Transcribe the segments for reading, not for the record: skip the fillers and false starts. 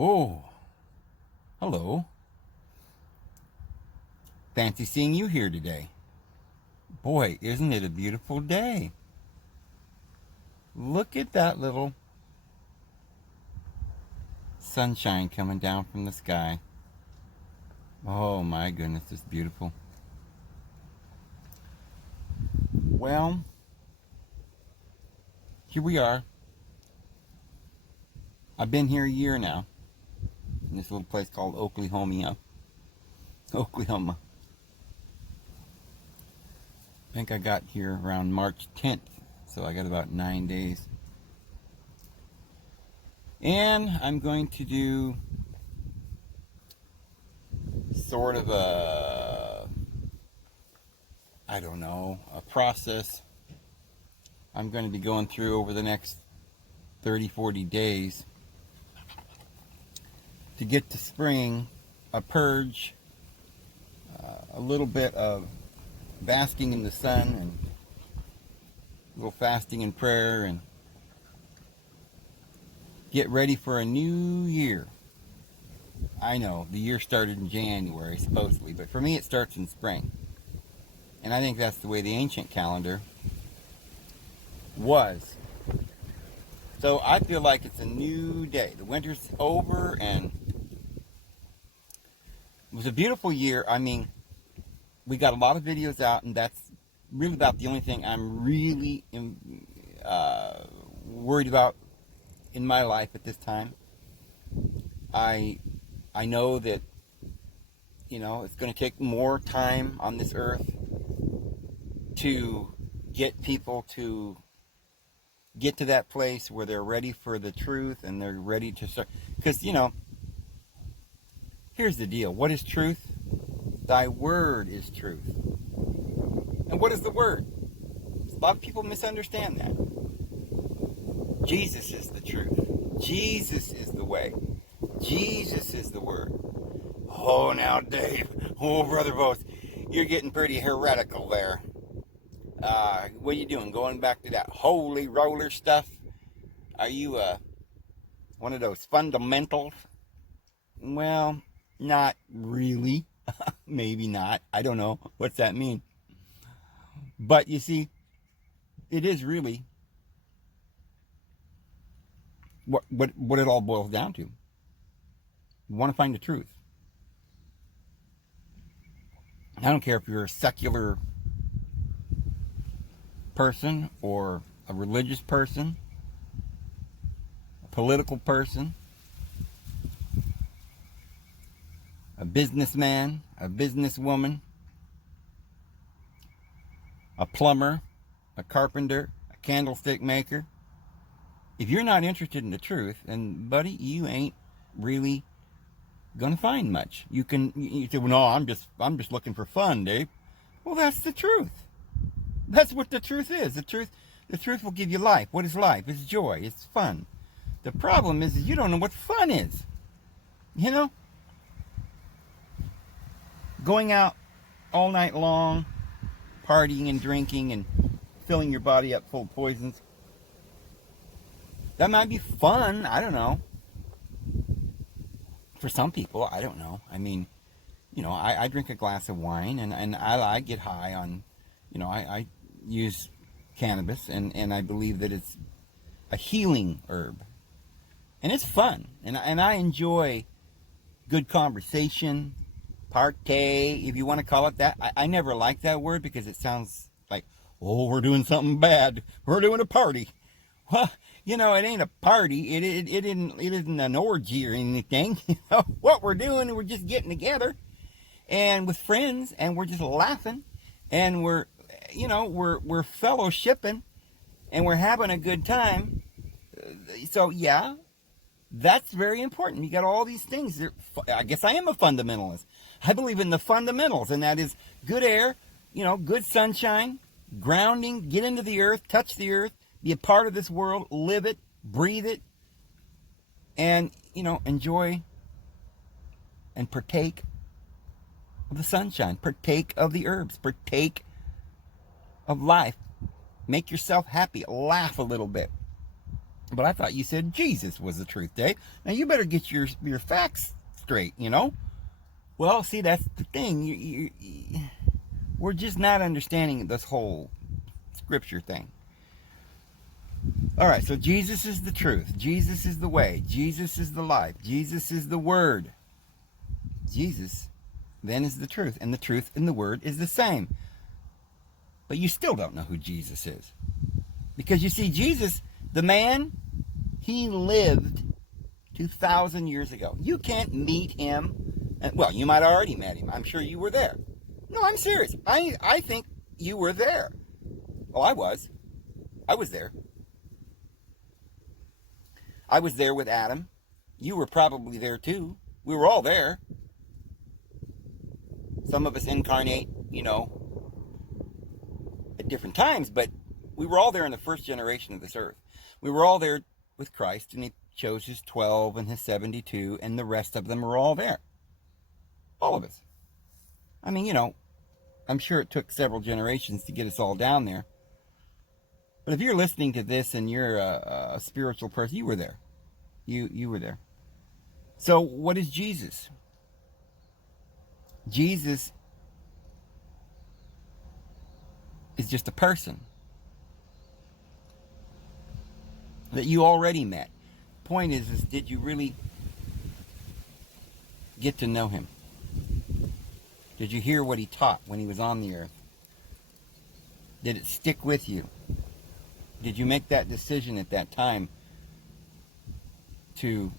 Oh, hello. Fancy seeing you here today. Boy, isn't it a beautiful day? Look at that little sunshine coming down from the sky. Oh my goodness, it's beautiful. Well, here we are. I've been here a year now in this little place called Oklahoma. Oklahoma. I think I got here around March 10th, so I got about 9 days. And I'm going to do sort of a process I'm going to be going through over the next 30, 40 days to get to spring, a purge, a little bit of basking in the sun, and a little fasting and prayer, and get ready for a new year. I know, the year started in January, supposedly, but for me it starts in spring. And I think that's the way the ancient calendar was. So I feel like it's a new day. The winter's over, and it was a beautiful year. I mean, we got a lot of videos out, and that's really about the only thing I'm really worried about in my life at this time. I know that, it's going to take more time on this earth to get people to get to that place where they're ready for the truth and they're ready to start. Because, here's the deal. What is truth? Thy word is truth. And what is the word? A lot of people misunderstand that. Jesus is the truth. Jesus is the way. Jesus is the word. Oh, now, Dave. Oh, Brother Both. You're getting pretty heretical there. What are you doing? Going back to that holy roller stuff? Are you one of those fundamentals? Well, not really. Maybe not. I don't know. What's that mean? But you see, it is really what it all boils down to. You want to find the truth. I don't care if you're a secular person or a religious person, a political person, a businessman, a businesswoman, a plumber, a carpenter, a candlestick maker. If you're not interested in the truth, then buddy, you ain't really gonna find much. You say, well, no, I'm just looking for fun, Dave. Well, that's the truth. That's what the truth is. The truth will give you life. What is life? It's joy. It's fun. The problem is you don't know what fun is. Going out all night long, partying and drinking and filling your body up full of poisons. That might be fun. I don't know. For some people, I don't know. I mean, I drink a glass of wine and I get high on, I use cannabis and I believe that it's a healing herb. And it's fun. And I enjoy good conversation, party, if you want to call it that. I never liked that word because it sounds like, oh, we're doing something bad. We're doing a party. Well, it ain't a party. It isn't an orgy or anything. What we're doing, we're just getting together and with friends, and we're just laughing, and we're fellowshipping, and we're having a good time. So yeah, that's very important. You got all these things. I guess I am a fundamentalist. I believe in the fundamentals, and that is good air, good sunshine, grounding, get into the earth, touch the earth, be a part of this world, live it, breathe it, and, enjoy and partake of the sunshine, partake of the herbs, partake of life. Make yourself happy, laugh a little bit. But I thought you said Jesus was the truth, Dave. Now you better get your facts straight, you know? Well, see, that's the thing. We're just not understanding this whole scripture thing. All right, so Jesus is the truth. Jesus is the way. Jesus is the life. Jesus is the word. Jesus then is the truth. And the truth and the word is the same. But you still don't know who Jesus is. Because you see, Jesus, the man, he lived 2,000 years ago. You can't meet him. Well, you might have already met him. I'm sure you were there. No, I'm serious. I think you were there. Oh, I was. I was there. I was there with Adam. You were probably there too. We were all there. Some of us incarnate, at different times, but we were all there in the first generation of this earth. We were all there with Christ, and he chose his 12 and his 72, and the rest of them were all there. All of us. I mean, I'm sure it took several generations to get us all down there. But if you're listening to this and you're a spiritual person, you were there. You were there. So what is Jesus? Jesus is just a person that you already met. Point is did you really get to know him? Did you hear what he taught when he was on the earth? Did it stick with you? Did you make that decision at that time to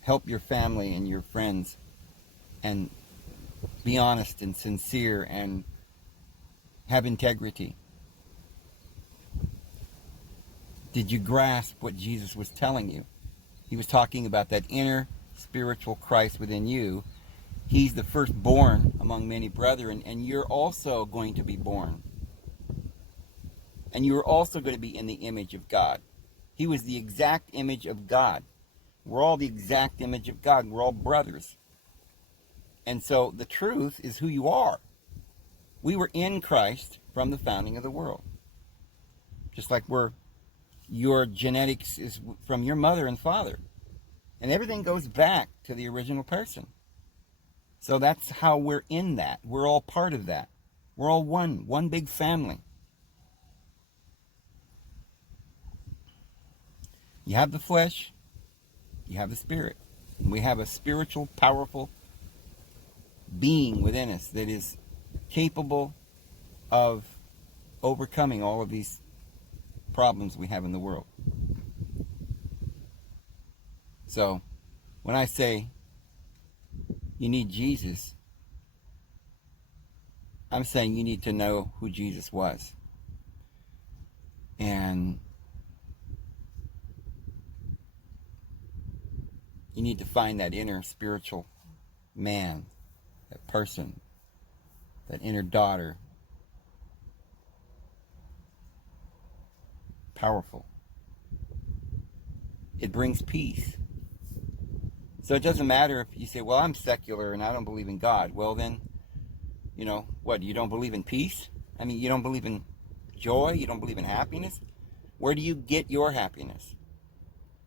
help your family and your friends and be honest and sincere and have integrity? Did you grasp what Jesus was telling you? He was talking about that inner spiritual Christ within you. He's the firstborn among many brethren, and you're also going to be born. And you're also going to be in the image of God. He was the exact image of God. We're all the exact image of God. We're all brothers. And so the truth is who you are. We were in Christ from the founding of the world. Just like your genetics is from your mother and father. And everything goes back to the original person. So that's how we're in that. We're all part of that. We're all one big family. You have the flesh, you have the spirit. And we have a spiritual, powerful being within us that is capable of overcoming all of these problems we have in the world. So, when I say you need Jesus, I'm saying you need to know who Jesus was. And you need to find that inner spiritual man, that person, that inner daughter. Powerful. It brings peace. So it doesn't matter if you say, well, I'm secular and I don't believe in God. Well, then, what, you don't believe in peace? I mean, you don't believe in joy? You don't believe in happiness? Where do you get your happiness?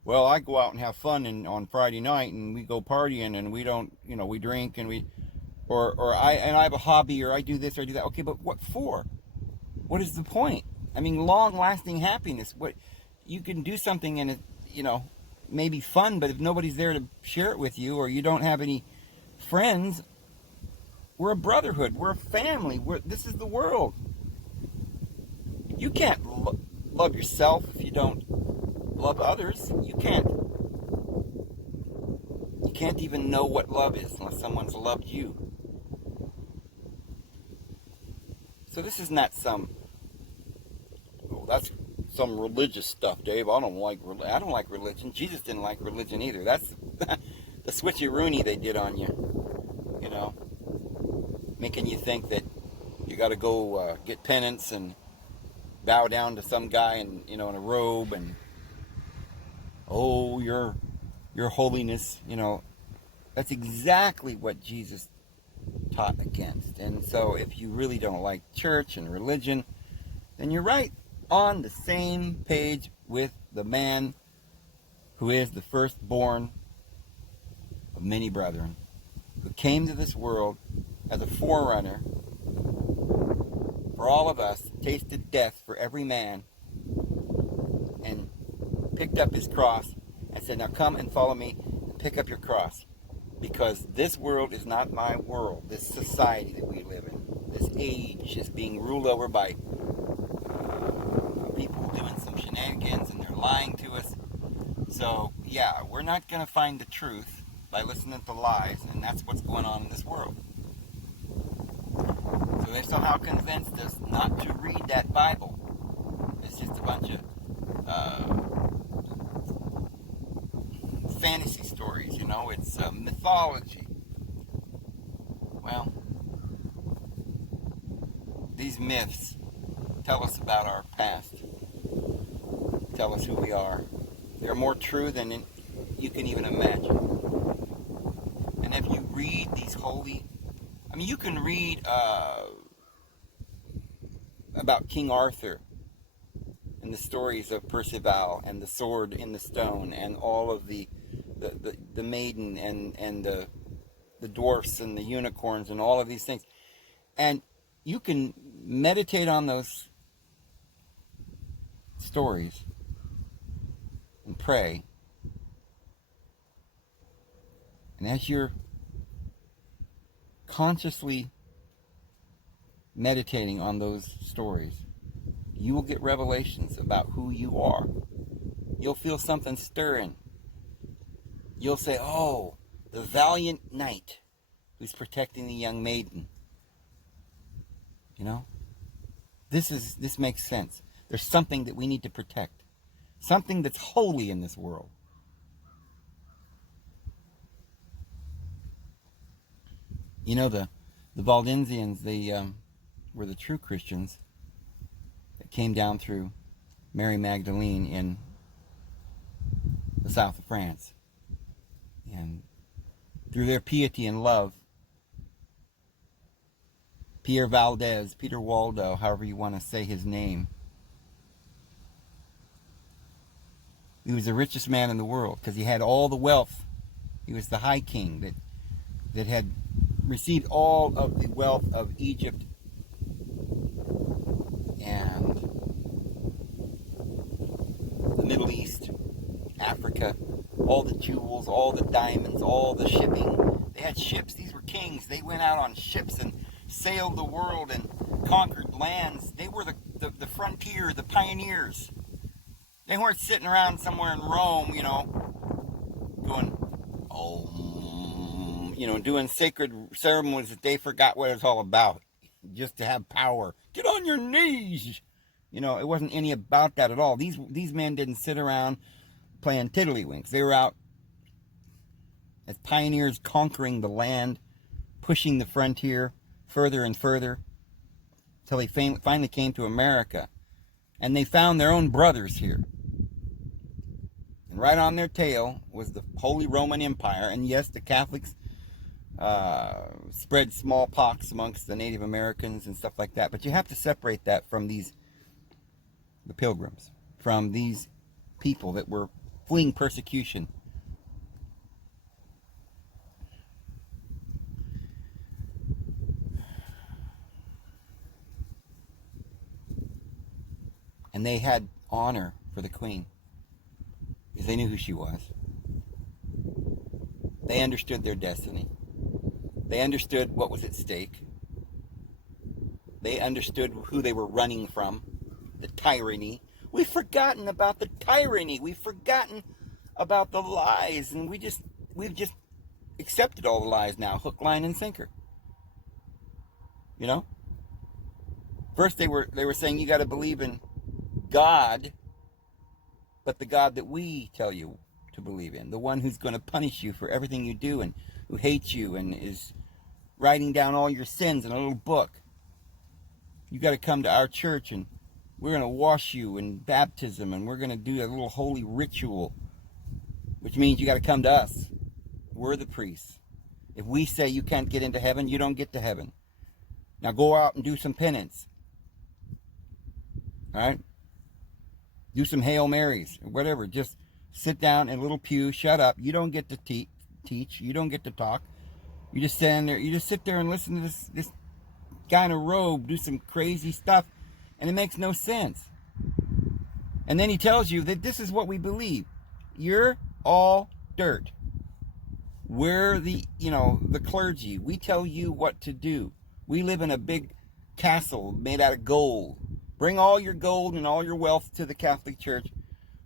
Well, I go out and have fun on Friday night, and we go partying, and we don't, we drink, and I have a hobby, or I do this or I do that. Okay, but what for? What is the point? I mean, long-lasting happiness. What you can do something and it, maybe fun, but if nobody's there to share it with you, or you don't have any friends, we're a brotherhood. We're a family. This is the world. You can't love yourself if you don't love others. You can't even know what love is unless someone's loved you. So this is not that's some religious stuff, Dave. I don't like religion. Jesus didn't like religion either. That's the switcheroonie they did on you. Making you think that you got to go get penance and bow down to some guy in a robe and your holiness. That's exactly what Jesus taught against. And so if you really don't like church and religion, then you're right on the same page with the man who is the firstborn of many brethren, who came to this world as a forerunner for all of us, tasted death for every man, and picked up his cross and said, now come and follow me and pick up your cross. Because this world is not my world. This society that we live in, this age is being ruled over by people doing some shenanigans, and they're lying to us. So, yeah, we're not going to find the truth by listening to lies, and that's what's going on in this world. So they somehow convinced us not to read that Bible. It's just a bunch of fantasy stories, you know, it's mythology. Well, these myths tell us about our past, tell us who we are. They're more true than you can even imagine. And if you read these holy, I mean, you can read about King Arthur and the stories of Percival and the sword in the stone and all of the maiden and the dwarfs and the unicorns and all of these things. And you can meditate on those stories and pray. And as you're consciously meditating on those stories, you will get revelations about who you are. You'll feel something stirring. You'll say, oh, the valiant knight who's protecting the young maiden. You know? This makes sense. There's something that we need to protect. Something that's holy in this world. You know, the Valdensians, they were the true Christians that came down through Mary Magdalene in the south of France. And through their piety and love, Peter Waldo, however you want to say his name, he was the richest man in the world because he had all the wealth. He was the high king that had received all of the wealth of Egypt and the Middle East, Africa, all the jewels, all the diamonds, all the shipping. They had ships. These were kings. They went out on ships and sailed the world and conquered lands. They were the frontier, the pioneers. They weren't sitting around somewhere in Rome, you know, going, doing sacred ceremonies that they forgot what it was all about, just to have power. Get on your knees. You know, it wasn't any about that at all. These men didn't sit around playing tiddlywinks. They were out as pioneers, conquering the land, pushing the frontier further and further, until they finally came to America. And they found their own brothers here. And right on their tail was the Holy Roman Empire. And yes, the Catholics spread smallpox amongst the Native Americans and stuff like that. But you have to separate that from the Pilgrims, from these people that were fleeing persecution. And they had honor for the Queen, because they knew who she was. They understood their destiny. They understood what was at stake. They understood who they were running from, the tyranny. We've forgotten about the tyranny. We've forgotten about the lies, and we've just accepted all the lies now, hook, line, and sinker. You know? First they were saying you got to believe in God, but the God that we tell you to believe in, the one who's going to punish you for everything you do and who hates you and is writing down all your sins in a little book. You got to come to our church and we're going to wash you in baptism and we're going to do a little holy ritual, which means you got to come to us. We're the priests. If we say you can't get into heaven, you don't get to heaven. Now go out and do some penance. All right? Do some Hail Marys or whatever. Just sit down in a little pew, shut up. You don't get to teach. You don't get to talk. You just stand there. You just sit there and listen to this guy in a robe do some crazy stuff, and it makes no sense. And then he tells you that this is what we believe. You're all dirt. We're the clergy. We tell you what to do. We live in a big castle made out of gold. Bring all your gold and all your wealth to the Catholic Church,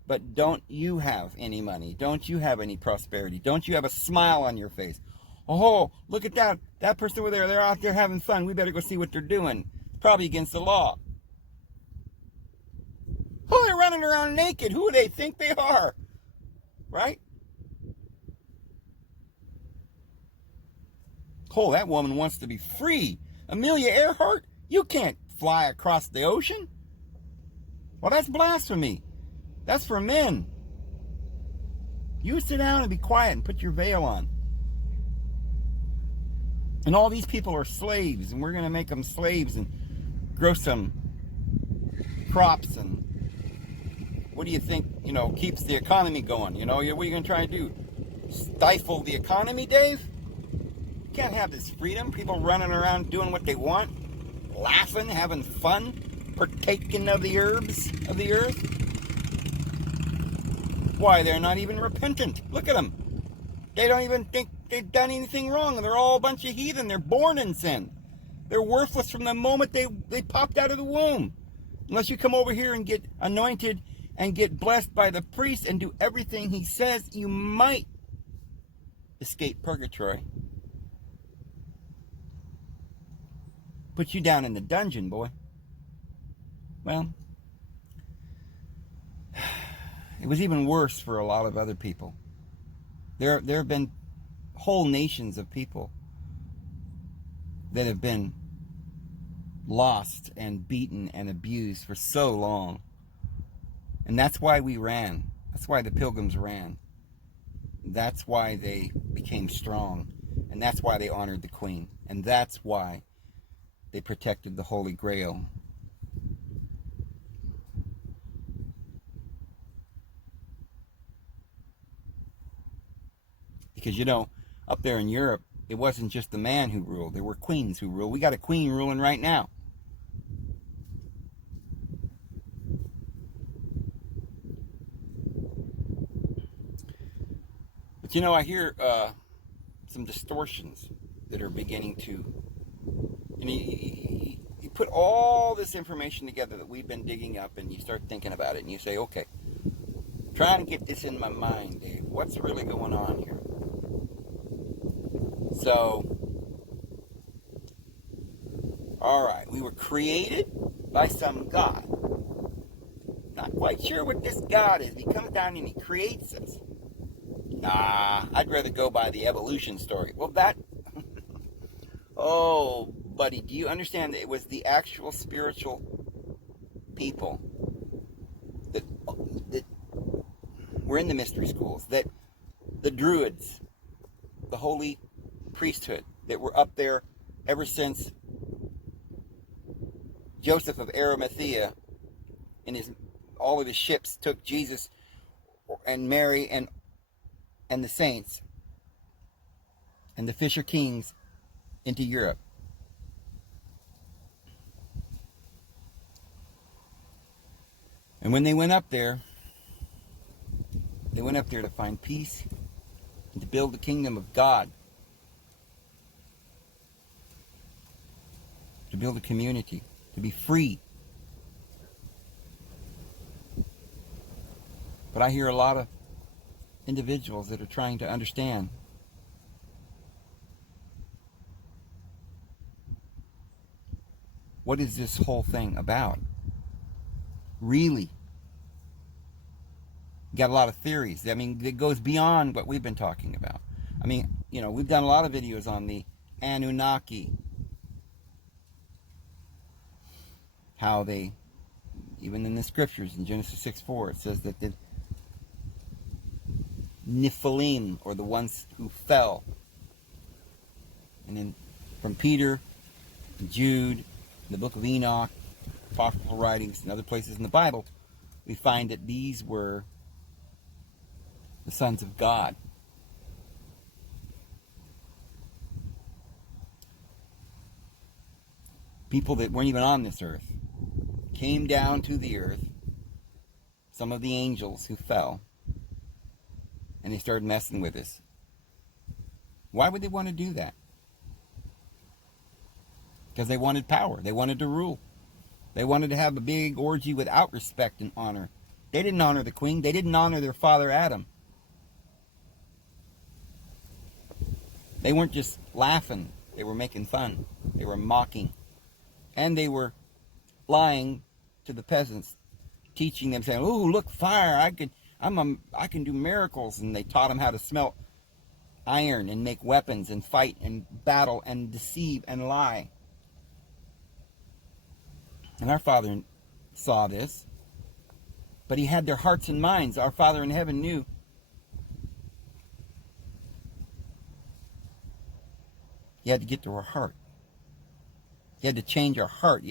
but don't you have any money? Don't you have any prosperity? Don't you have a smile on your face? Oh, look at that person over there. They're out there having fun. We better go see what they're doing. Probably against the law. Oh, they're running around naked. Who do they think they are? Right? Oh, that woman wants to be free. Amelia Earhart, you can't fly across the ocean. Well, that's blasphemy. That's for men. You sit down and be quiet and put your veil on. And all these people are slaves, and we're going to make them slaves and grow some crops. And what do you think, keeps the economy going? What are you going to try to do? Stifle the economy, Dave? You can't have this freedom. People running around doing what they want, laughing, having fun, partaking of the herbs of the earth. Why, they're not even repentant. Look at them. They don't even think they've done anything wrong. They're all a bunch of heathen. They're born in sin. They're worthless from the moment they popped out of the womb. Unless you come over here and get anointed and get blessed by the priest and do everything he says, you might escape purgatory. Put you down in the dungeon, boy. Well, it was even worse for a lot of other people. There have been whole nations of people that have been lost and beaten and abused for so long. And that's why we ran. That's why the Pilgrims ran. That's why they became strong. And that's why they honored the Queen. And that's why they protected the Holy Grail. Because, up there in Europe, it wasn't just the man who ruled. There were queens who ruled. We got a queen ruling right now. But, I hear some distortions that are beginning to... You put all this information together that we've been digging up, and you start thinking about it, and you say, okay, trying to get this in my mind, Dave. What's really going on here? So, all right, we were created by some God. Not quite sure what this God is. He comes down and he creates us. Nah, I'd rather go by the evolution story. Well, oh, buddy, do you understand that it was the actual spiritual people that were in the mystery schools, that the Druids, the holy priesthood that were up there ever since Joseph of Arimathea in all of his ships took Jesus and Mary and the saints and the Fisher Kings into Europe. And when they went up there to find peace and to build the kingdom of God, to build a community, to be free. But I hear a lot of individuals that are trying to understand what is this whole thing about? Really? Got a lot of theories. I mean, it goes beyond what we've been talking about. I mean, we've done a lot of videos on the Anunnaki. How they, even in the scriptures, in Genesis 6:4, it says that the Nephilim, or the ones who fell. And then from Peter, Jude, the book of Enoch, apocryphal writings, and other places in the Bible, we find that these were the sons of God. People that weren't even on this earth came down to the earth, some of the angels who fell, and they started messing with us. Why would they want to do that? Because they wanted power. They wanted to rule. They wanted to have a big orgy without respect and honor. They didn't honor the queen. They didn't honor their father Adam. They weren't just laughing. They were making fun. They were mocking. And they were lying to the peasants, teaching them, saying, "Oh, look, fire! I can do miracles." And they taught them how to smelt iron and make weapons and fight and battle and deceive and lie. And our Father saw this, but He had their hearts and minds. Our Father in heaven knew. He had to get to our heart. He had to change our heart.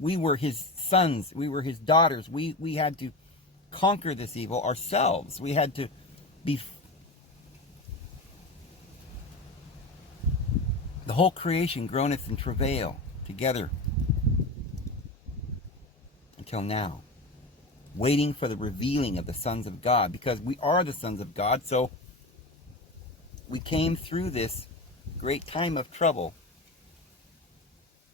We were His sons. We were His daughters. We had to conquer this evil ourselves. We had to be... The whole creation groaneth in travail together until now, waiting for the revealing of the sons of God, because we are the sons of God. So we came through this great time of trouble.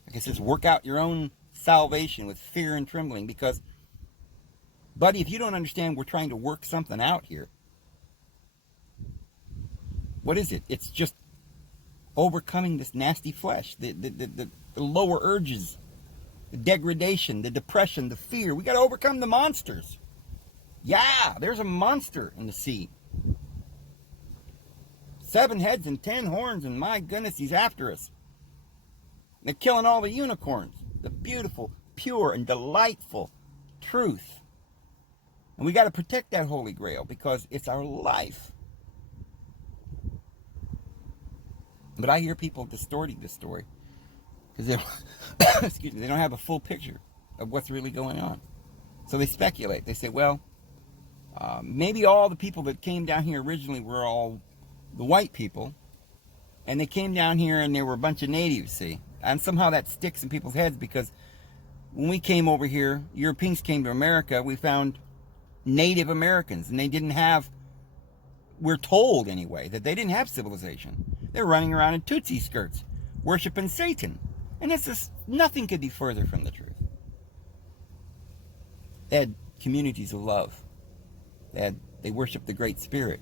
Like it says, work out your own salvation with fear and trembling, because, buddy, if you don't understand we're trying to work something out here, what is it? It's just overcoming this nasty flesh, the lower urges, the degradation, the depression, the fear. We got to overcome the monsters. Yeah, there's a monster in the sea. 7 heads and 10 horns, and my goodness, he's after us. They're killing all the unicorns, the beautiful, pure, and delightful truth. And we got to protect that Holy Grail because it's our life. But I hear people distorting this story because they, excuse me, they don't have a full picture of what's really going on. So they speculate. They say, well, maybe all the people that came down here originally were all the white people, and they came down here and they were a bunch of natives, see? And somehow that sticks in people's heads because when we came over here, Europeans came to America, we found Native Americans, and they didn't have, we're told anyway, that they didn't have civilization. They're running around in Tootsie skirts, worshiping Satan. And it's just, nothing could be further from the truth. They had communities of love. They worshiped the Great Spirit.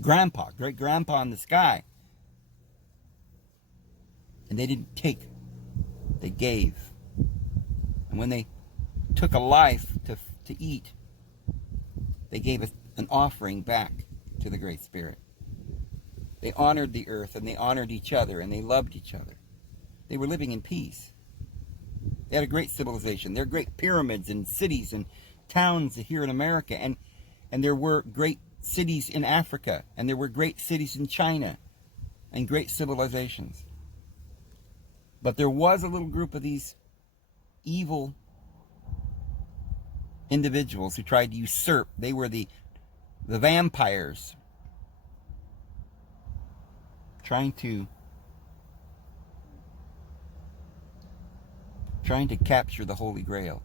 Grandpa, great grandpa in the sky. And they didn't take, they gave. And when they took a life to eat, they gave us an offering back to the Great Spirit. They honored the earth, and they honored each other, and they loved each other. They were living in peace. They had a great civilization. There are great pyramids and cities and towns here in America, and there were great cities in Africa, and there were great cities in China, and great civilizations. But there was a little group of these evil individuals who tried to usurp. They were the vampires, trying to capture the Holy Grail,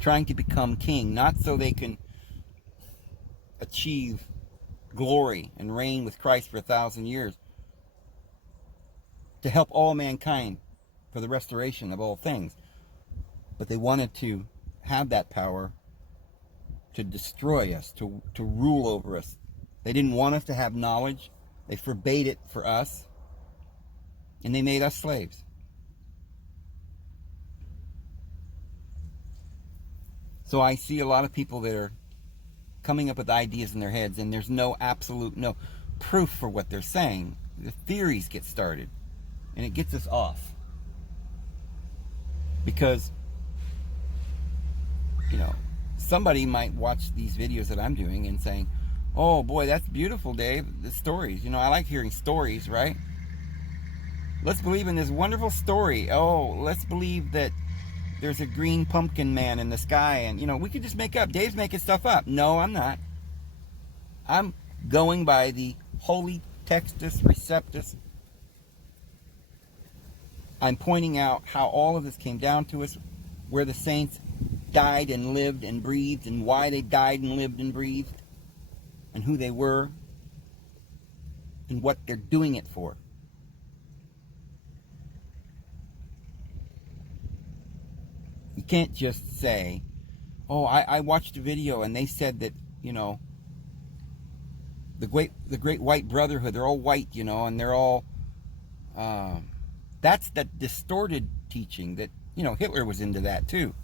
trying to become king, not so they can achieve glory and reign with Christ for 1,000 years, to help all mankind for the restoration of all things, but they wanted to have that power to destroy us, to rule over us. They didn't want us to have knowledge. They forbade it for us, and they made us slaves. So I see a lot of people that are coming up with ideas in their heads, and there's no proof for what they're saying. The theories get started, and it gets us off. Because, somebody might watch these videos that I'm doing and saying, oh boy, that's beautiful, Dave, the stories. I like hearing stories, right? Let's believe in this wonderful story. Oh, let's believe that there's a green pumpkin man in the sky, and we could just make up. Dave's making stuff up. No, I'm not. I'm going by the Holy Textus Receptus. I'm pointing out how all of this came down to us, where the saints died and lived and breathed, and why they died and lived and breathed, and who they were, and what they're doing it for. You can't just say, oh, I watched a video and they said that, the great white brotherhood, they're all white, and they're all, that's that distorted teaching that, Hitler was into that too.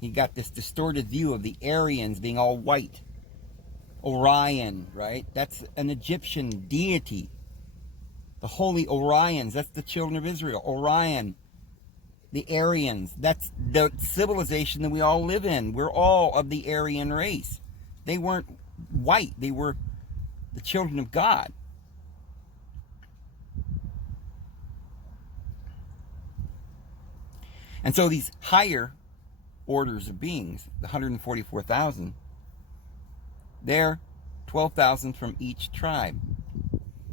He got this distorted view of the Aryans being all white. Orion, right? That's an Egyptian deity. The holy Orions, that's the children of Israel. Orion, the Aryans, that's the civilization that we all live in. We're all of the Aryan race. They weren't white. They were the children of God. And so these higher orders of beings, the 144,000, they're 12,000 from each tribe.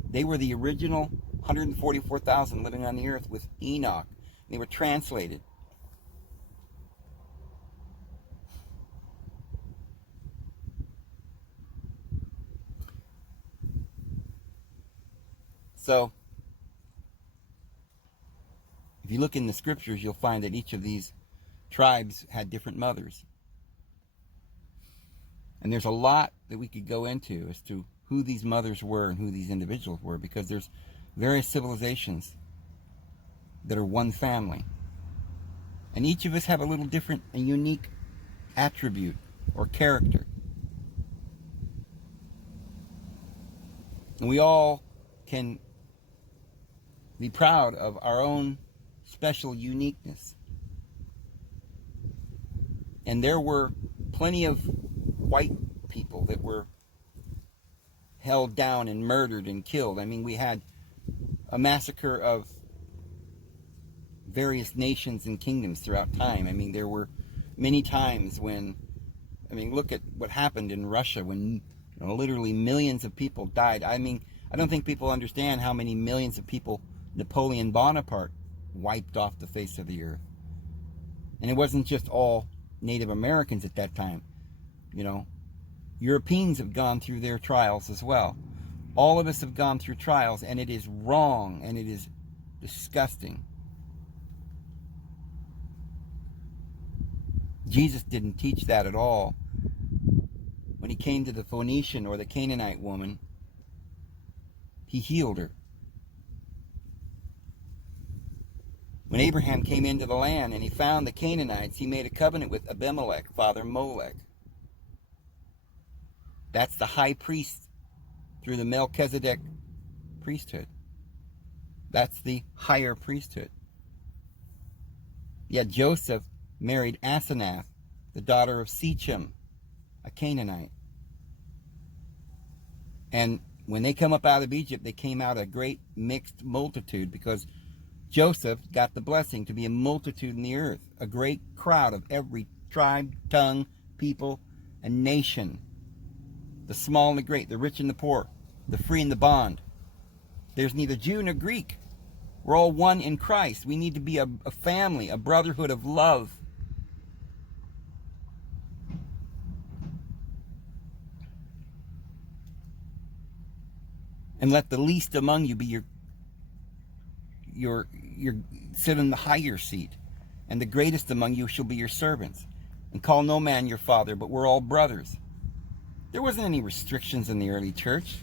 They were the original 144,000 living on the earth with Enoch. They were translated. So, if you look in the scriptures, you'll find that each of these tribes had different mothers. And there's a lot that we could go into as to who these mothers were and who these individuals were, because there's various civilizations that are one family. And each of us have a little different and unique attribute or character. And we all can be proud of our own special uniqueness. And there were plenty of white people that were held down and murdered and killed. I mean, we had a massacre of various nations and kingdoms throughout time. I mean, there were many times when, look at what happened in Russia when literally millions of people died. I mean, I don't think people understand how many millions of people Napoleon Bonaparte wiped off the face of the earth. And it wasn't just all Native Americans at that time. Europeans have gone through their trials as well. All of us have gone through trials, and it is wrong, and it is disgusting. Jesus didn't teach that at all. When he came to the Phoenician or the Canaanite woman, he healed her. When Abraham came into the land and he found the Canaanites, he made a covenant with Abimelech, father Molech. That's the high priest through the Melchizedek priesthood. That's the higher priesthood. Yet Joseph married Asenath, the daughter of Sechem, a Canaanite. And when they come up out of Egypt, they came out a great mixed multitude, because Joseph got the blessing to be a multitude in the earth, a great crowd of every tribe, tongue, people, and nation. The small and the great, the rich and the poor, the free and the bond. There's neither Jew nor Greek. We're all one in Christ. We need to be a family, a brotherhood of love. And let the least among you be your sit in the higher seat, and the greatest among you shall be your servants. And call no man your father, but we're all brothers. There wasn't any restrictions in the early church.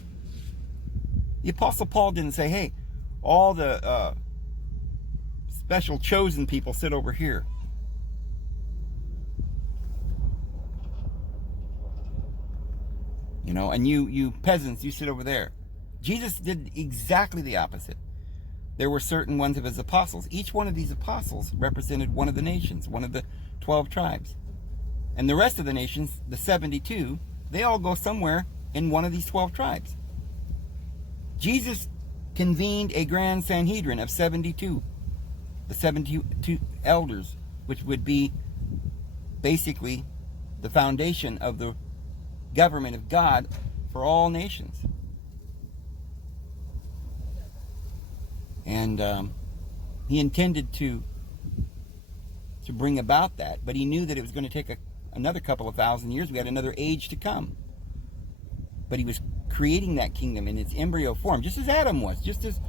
The Apostle Paul didn't say, hey, all the special chosen people sit over here. And you peasants, you sit over there. Jesus did exactly the opposite. There were certain ones of his apostles. Each one of these apostles represented one of the nations, one of the 12 tribes. And the rest of the nations, the 72, they all go somewhere in one of these 12 tribes. Jesus convened a grand Sanhedrin of 72, the 72 elders which would be basically the foundation of the government of God for all nations. And he intended to bring about that, but he knew that it was going to take another couple of thousand years. We had another age to come. But he was creating that kingdom in its embryo form, just as Adam was, just as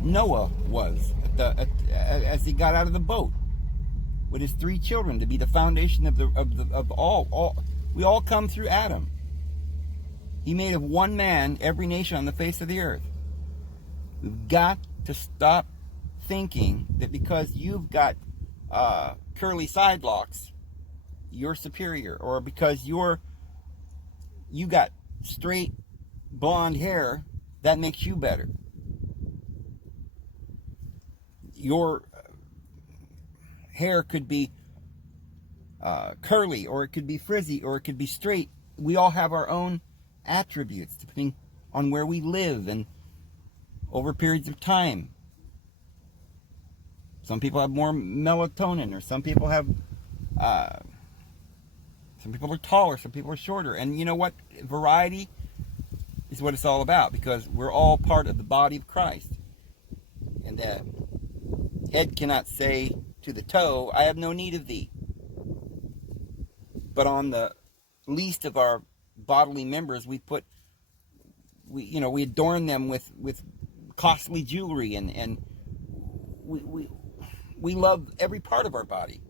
Noah was as he got out of the boat with his 3 children, to be the foundation of all. We all come through Adam. He made of one man every nation on the face of the earth. We've got to stop thinking that because you've got curly side locks, you're superior, or because you got straight blonde hair, that makes you better. Your hair could be curly, or it could be frizzy, or it could be straight. We all have our own attributes depending on where we live and over periods of time. Some people have more melatonin, or some people have some people are taller, some people are shorter. And you know what? Variety is what it's all about, because we're all part of the body of Christ. And the head cannot say to the toe, I have no need of thee. But on the least of our bodily members, we adorn them with costly jewelry, and we love every part of our body.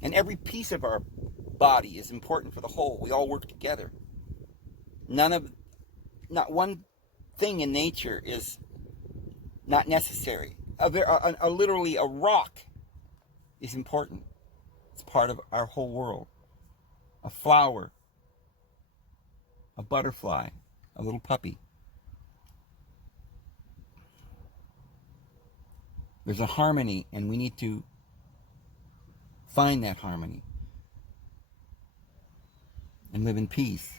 And every piece of our body is important for the whole. We all work together. Not one thing in nature is not necessary. Literally a rock is important. It's part of our whole world. A flower, a butterfly, a little puppy. There's a harmony, and we need to find that harmony and live in peace.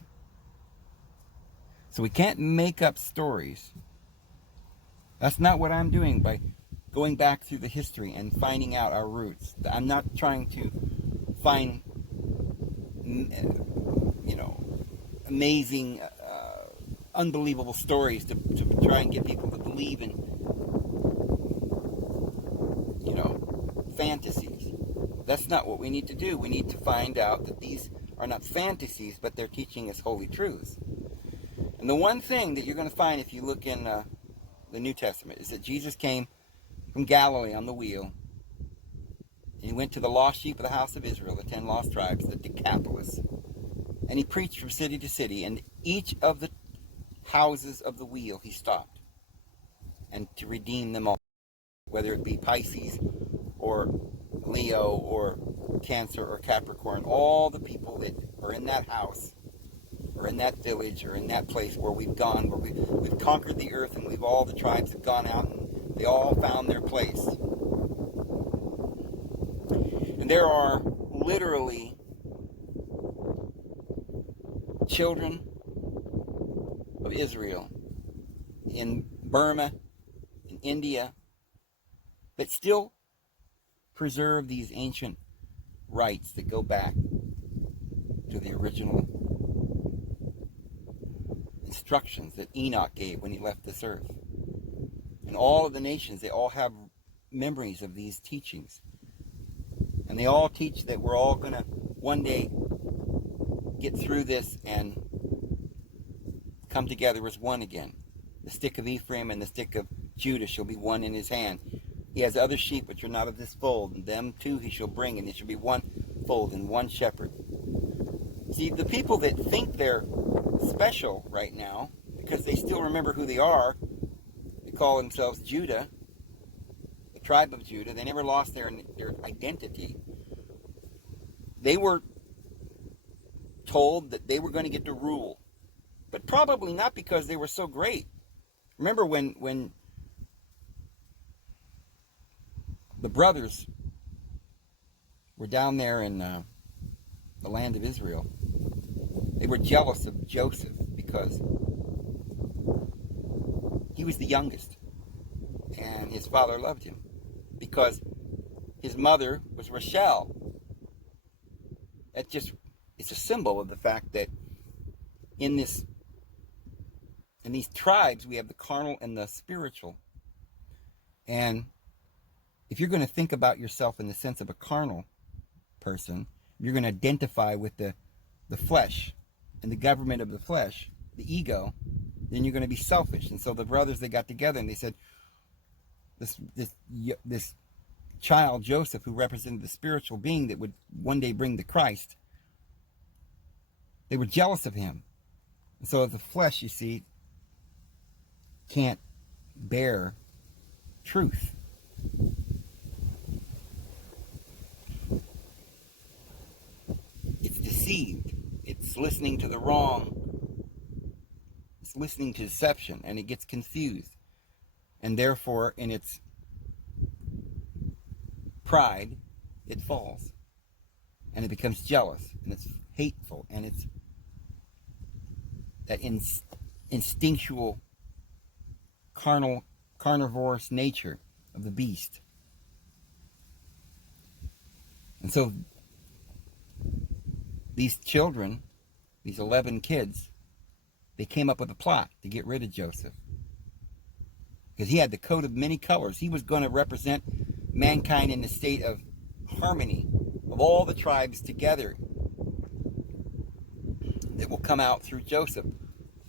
So we can't make up stories. That's not what I'm doing by going back through the history and finding out our roots. I'm not trying to find, amazing, unbelievable stories to try and get people to believe in, fantasies. That's not what we need to do. We need to find out that these are not fantasies, but they're teaching us holy truths. And the one thing that you're going to find if you look in the New Testament is that Jesus came from Galilee on the wheel. And he went to the lost sheep of the house of Israel, the 10 lost tribes, the Decapolis. And he preached from city to city. And each of the houses of the wheel he stopped. And to redeem them all. Whether it be Pisces or Leo or Cancer or Capricorn. All the people that are in that house, or in that village, or in that place where we've gone, where we've conquered the earth, and all the tribes have gone out, and they all found their place. And there are literally children of Israel in Burma, in India, that still preserve these ancient rites that go back to the original instructions that Enoch gave when he left this earth. And all of the nations, they all have memories of these teachings. And they all teach that we're all going to one day get through this and come together as one again. The stick of Ephraim and the stick of Judah shall be one in his hand. He has other sheep which are not of this fold, and them too he shall bring, and it shall be one fold and one shepherd. See, the people that think they're special right now, because they still remember who they are, they call themselves Judah, the tribe of Judah. They never lost their identity. They were told that they were going to get to rule, but probably not because they were so great. Remember when the brothers were down there in the land of Israel, they were jealous of Joseph because he was the youngest. And his father loved him because his mother was Rachel. It's a symbol of the fact that in these tribes we have the carnal and the spiritual. And if you're going to think about yourself in the sense of a carnal person, you're going to identify with the flesh and the government of the flesh, the ego, then you're going to be selfish. And so the brothers, they got together and they said, this child, Joseph, who represented the spiritual being that would one day bring the Christ, they were jealous of him. And so the flesh, you see, can't bear truth. It's deceived. It's listening to the wrong. It's listening to deception, and it gets confused. And therefore, in its pride, it falls. And it becomes jealous, and it's hateful, and it's that instinctual, carnivorous nature of the beast. And so these children, these 11 kids, they came up with a plot to get rid of Joseph. Because he had the coat of many colors. He was going to represent mankind in a state of harmony, of all the tribes together that will come out through Joseph.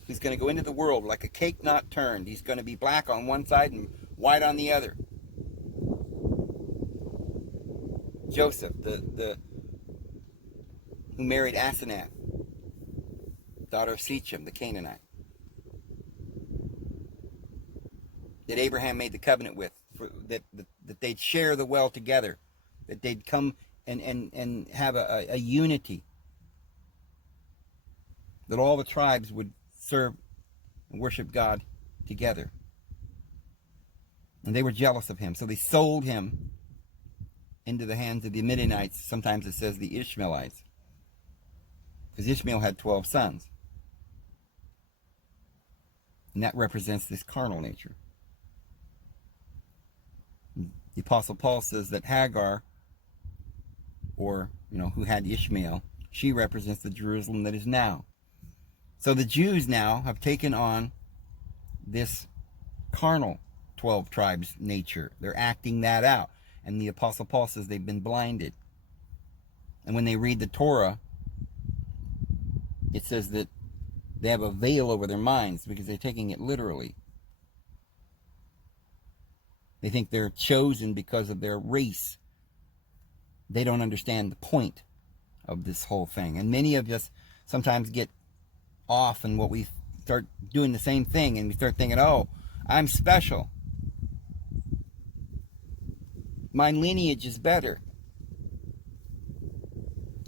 He's going to go into the world like a cake not turned. He's going to be black on one side and white on the other. Joseph, who married Asenath, daughter of Shechem, the Canaanite, that Abraham made the covenant with, that they'd share the well together, that they'd come and have a unity, that all the tribes would serve and worship God together. And they were jealous of him, so they sold him into the hands of the Midianites. Sometimes it says the Ishmaelites, because Ishmael had 12 sons. And that represents this carnal nature. The Apostle Paul says that Hagar, or, who had Ishmael, she represents the Jerusalem that is now. So the Jews now have taken on this carnal 12 tribes nature. They're acting that out. And the Apostle Paul says they've been blinded. And when they read the Torah, it says that they have a veil over their minds because they're taking it literally. They think they're chosen because of their race. They don't understand the point of this whole thing. And many of us sometimes get off in what we start doing the same thing, and we start thinking, oh, I'm special. My lineage is better.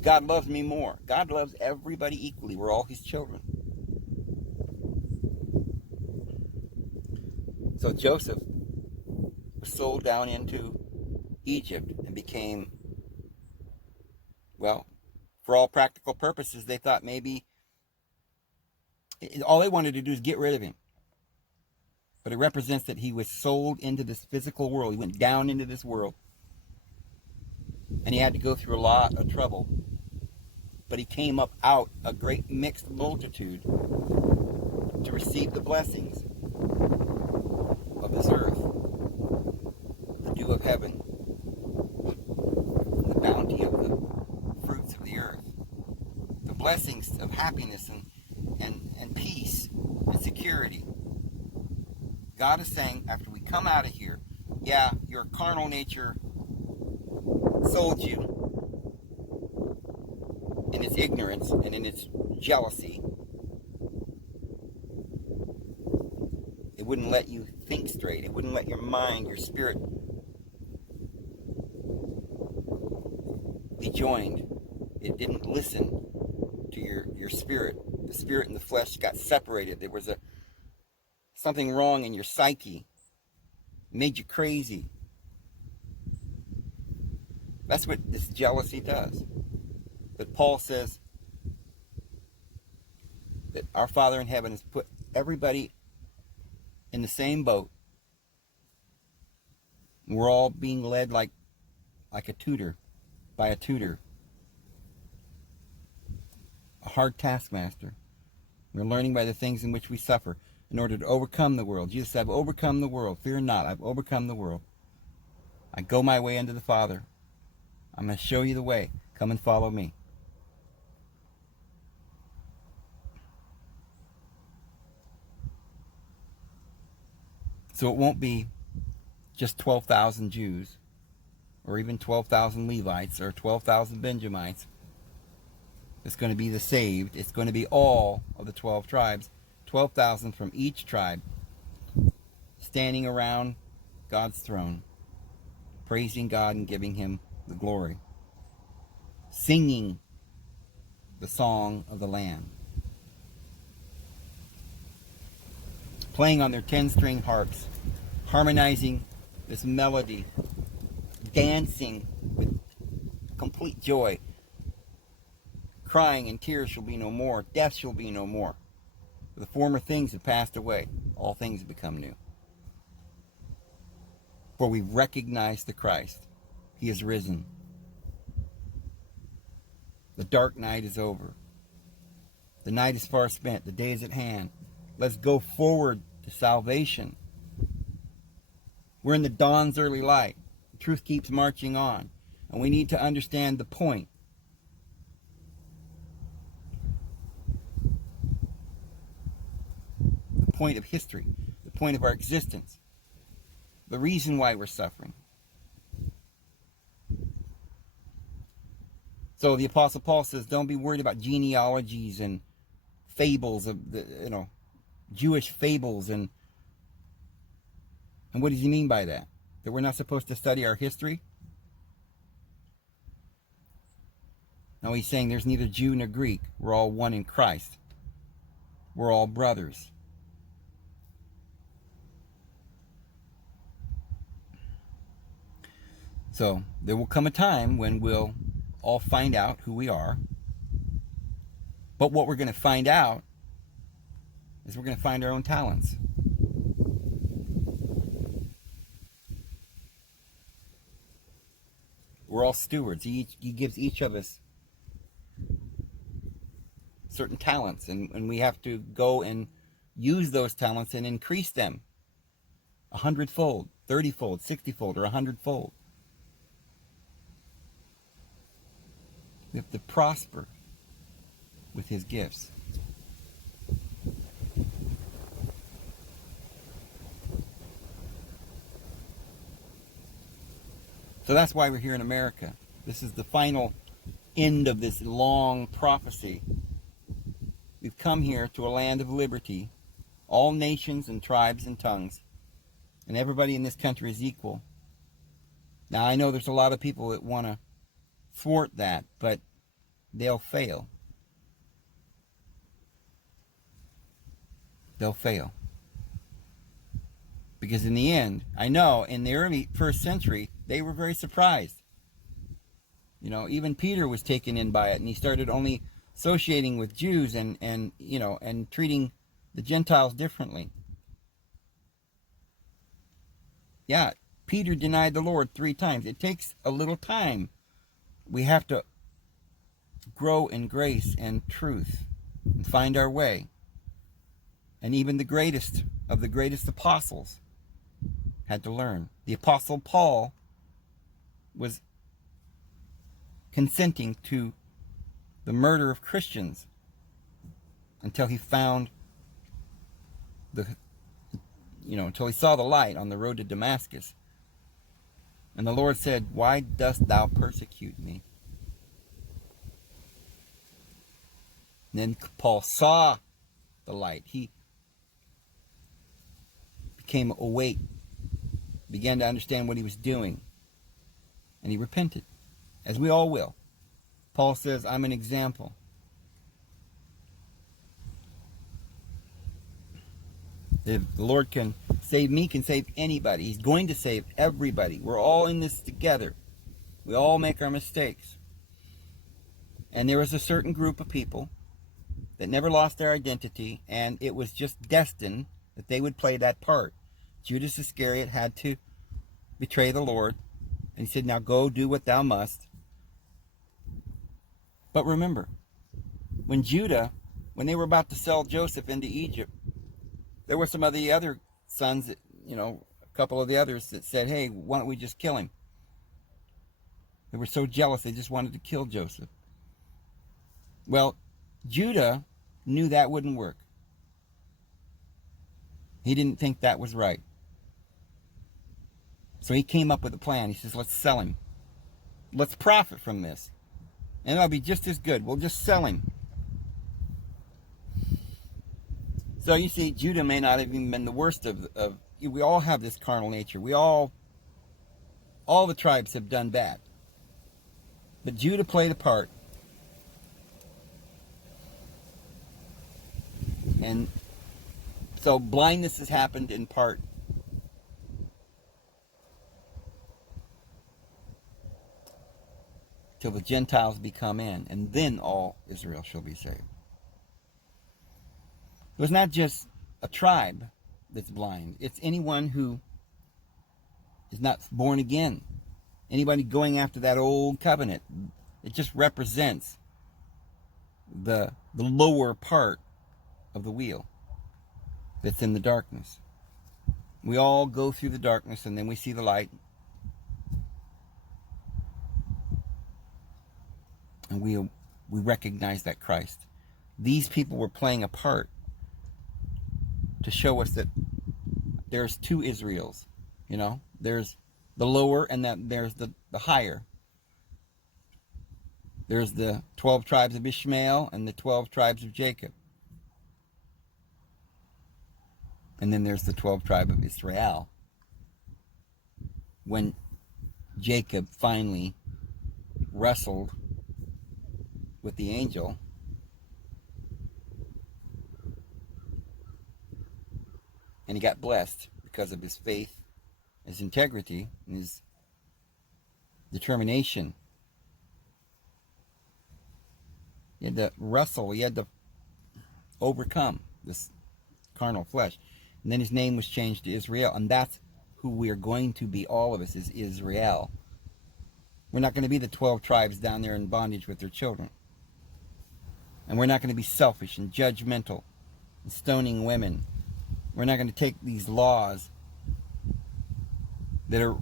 God loves me more. God loves everybody equally. We're all his children. So Joseph was sold down into Egypt and became, well, for all practical purposes, they thought maybe all they wanted to do is get rid of him. But it represents that he was sold into this physical world. He went down into this world. And he had to go through a lot of trouble. But he came up out a great mixed multitude to receive the blessings of this earth, the dew of heaven, the bounty of the fruits of the earth, the blessings of happiness and peace and security. God is saying, after we come out of here, yeah, your carnal nature sold you in its ignorance and in its jealousy. It wouldn't let you think straight. It wouldn't let your mind, your spirit be joined. It didn't listen to your spirit. The spirit and the flesh got separated. There was something wrong in your psyche. It made you crazy. That's what this jealousy does. But Paul says that our Father in heaven has put everybody in the same boat. We're all being led like a tutor, by a tutor, a hard taskmaster. We're learning by the things in which we suffer in order to overcome the world. Jesus said, I've overcome the world. Fear not, I've overcome the world. I go my way unto the Father. I'm going to show you the way. Come and follow me. So it won't be just 12,000 Jews, or even 12,000 Levites, or 12,000 Benjamites. It's going to be the saved. It's going to be all of the 12 tribes, 12,000 from each tribe, standing around God's throne, praising God and giving him the glory, singing the song of the Lamb, playing on their 10-string harps, harmonizing this melody, dancing with complete joy. Crying and tears shall be no more. Death shall be no more. For the former things have passed away. All things have become new. For we recognize the Christ. He is risen. The dark night is over. The night is far spent. The day is at hand. Let's go forward to salvation. We're in the dawn's early light. The truth keeps marching on. And we need to understand the point. The point of history. The point of our existence. The reason why we're suffering. So the Apostle Paul says, don't be worried about genealogies and fables of the, Jewish fables. And what does he mean by that? That we're not supposed to study our history? No, he's saying there's neither Jew nor Greek. We're all one in Christ. We're all brothers. So there will come a time when we'll all find out who we are. But what we're going to find out is we're going to find our own talents. We're all stewards. He gives each of us certain talents, and we have to go and use those talents and increase them 100-fold, 30-fold, 60-fold, or 100-fold. We have to prosper with his gifts. So that's why we're here in America. This is the final end of this long prophecy. We've come here to a land of liberty, all nations and tribes and tongues, and everybody in this country is equal. Now, I know there's a lot of people that want to thwart that, but they'll fail. They'll fail. Because in the end, I know in the early first century, they were very surprised. Even Peter was taken in by it, and he started only associating with Jews and treating the Gentiles differently. Yeah, Peter denied the Lord 3 times. It takes a little time. We have to grow in grace and truth and find our way. And even the greatest of the greatest apostles had to learn. The Apostle Paul was consenting to the murder of Christians until he found until he saw the light on the road to Damascus. And the Lord said, "Why dost thou persecute me?" And then Paul saw the light. He became awake, began to understand what he was doing, and he repented, as we all will. Paul says, I'm an example. If the Lord can save me, can save anybody. He's going to save everybody. We're all in this together. We all make our mistakes. And there was a certain group of people that never lost their identity, and it was just destined that they would play that part. Judas Iscariot had to betray the Lord. And he said, now go do what thou must. But remember, when they were about to sell Joseph into Egypt, there were some of the other sons, that, a couple of the others that said, hey, why don't we just kill him? They were so jealous, they just wanted to kill Joseph. Well, Judah knew that wouldn't work. He didn't think that was right. So he came up with a plan. He says, let's sell him. Let's profit from this. And it'll be just as good. We'll just sell him. So you see, Judah may not have even been the worst of we all have this carnal nature. All the tribes have done bad. But Judah played a part. And so blindness has happened in part. Till the Gentiles be come in, and then all Israel shall be saved. So it's not just a tribe that's blind. It's anyone who is not born again. Anybody going after that old covenant. It just represents the lower part of the wheel that's in the darkness. We all go through the darkness and then we see the light. And we recognize that Christ. These people were playing a part to show us that there's two Israels. There's the lower and that there's the higher. There's the 12 tribes of Ishmael and the 12 tribes of Jacob. And then there's the 12 tribe of Israel. When Jacob finally wrestled with the angel, and he got blessed because of his faith, his integrity, and his determination. He had to wrestle. He had to overcome this carnal flesh. And then his name was changed to Israel. And that's who we are going to be, all of us, is Israel. We're not going to be the 12 tribes down there in bondage with their children. And we're not going to be selfish and judgmental and stoning women. We're not going to take these laws that are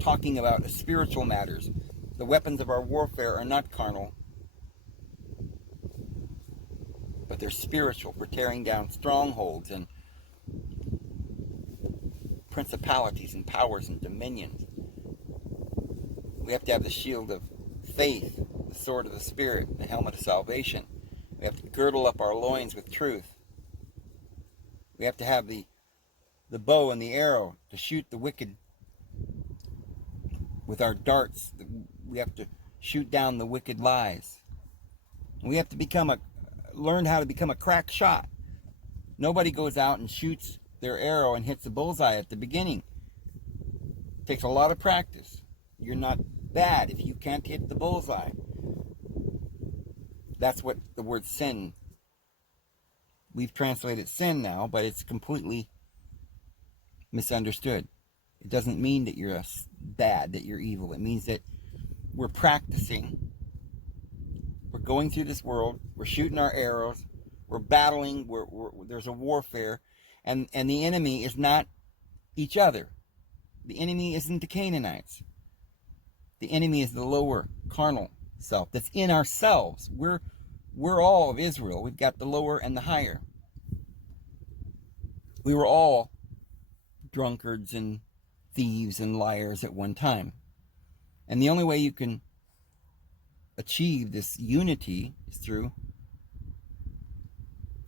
talking about spiritual matters. The weapons of our warfare are not carnal, but they're spiritual. We're tearing down strongholds and principalities and powers and dominions. We have to have the shield of faith, the sword of the Spirit, the helmet of salvation. We have to girdle up our loins with truth. We have to have the bow and the arrow to shoot the wicked with our darts. We have to shoot down the wicked lies. We have to learn how to become a crack shot. Nobody goes out and shoots their arrow and hits the bullseye at the beginning. It takes a lot of practice. You're not bad if you can't hit the bullseye. That's what the word sin, we've translated sin now, but it's completely misunderstood. It doesn't mean that you're bad, that you're evil. It means that we're practicing. We're going through this world. We're shooting our arrows. We're battling. There's a warfare. And the enemy is not each other. The enemy isn't the Canaanites. The enemy is the lower carnal self that's in ourselves. We're all of Israel. We've got the lower and the higher. We were all drunkards and thieves and liars at one time. And the only way you can achieve this unity is through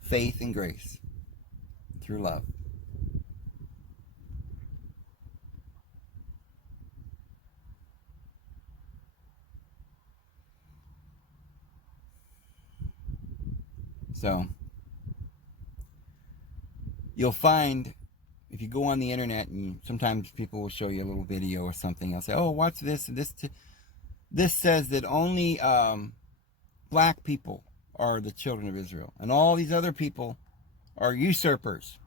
faith and grace, through love. So, you'll find, if you go on the internet, and sometimes people will show you a little video or something, they'll say, oh, watch this, and this says that only black people are the children of Israel, and all these other people are usurpers.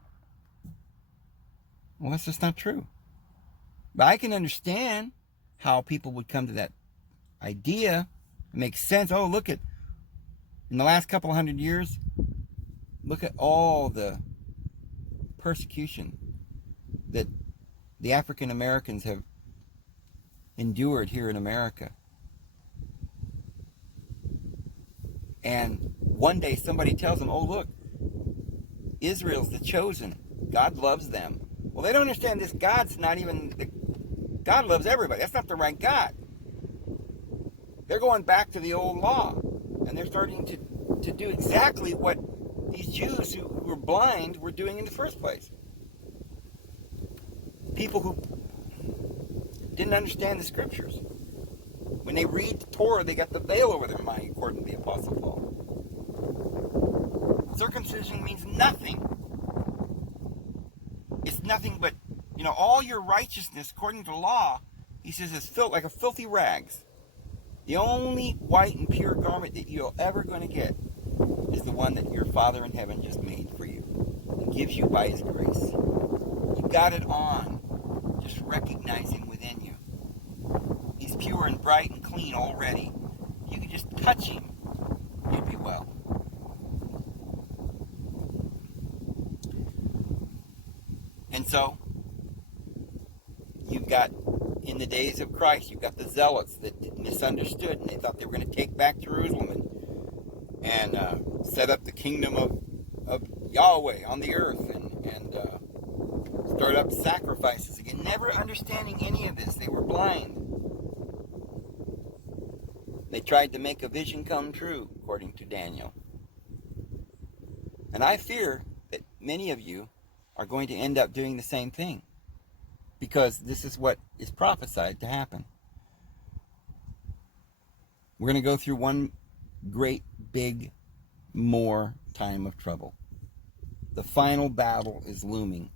Well, that's just not true. But I can understand how people would come to that idea. It makes sense. Oh, look at, in the last couple of 100 years, look at all the persecution that the African Americans have endured here in America. And one day somebody tells them, oh, look, Israel's the chosen. God loves them. Well, they don't understand this. God's not even, God loves everybody. That's not the right God. They're going back to the old law. And they're starting to do exactly what these Jews who were blind were doing in the first place. People who didn't understand the scriptures. When they read the Torah, they got the veil over their mind, according to the Apostle Paul. Circumcision means nothing. It's nothing but, all your righteousness, according to the law, he says, is like a filthy rags. The only white and pure garment that you're ever going to get is the one that your Father in heaven just made for you and gives you by his grace. You got it on. Just recognize him within you. He's pure and bright and clean already. You could just touch him, you'd be well. And so, you've got, in the days of Christ, you've got the zealots that misunderstood, and they thought they were going to take back Jerusalem and set up the kingdom of Yahweh on the earth and start up sacrifices again, never understanding any of this. They were blind. They tried to make a vision come true, according to Daniel. And I fear that many of you are going to end up doing the same thing, because this is what is prophesied to happen. We're going to go through one great, big, more time of trouble. The final battle is looming,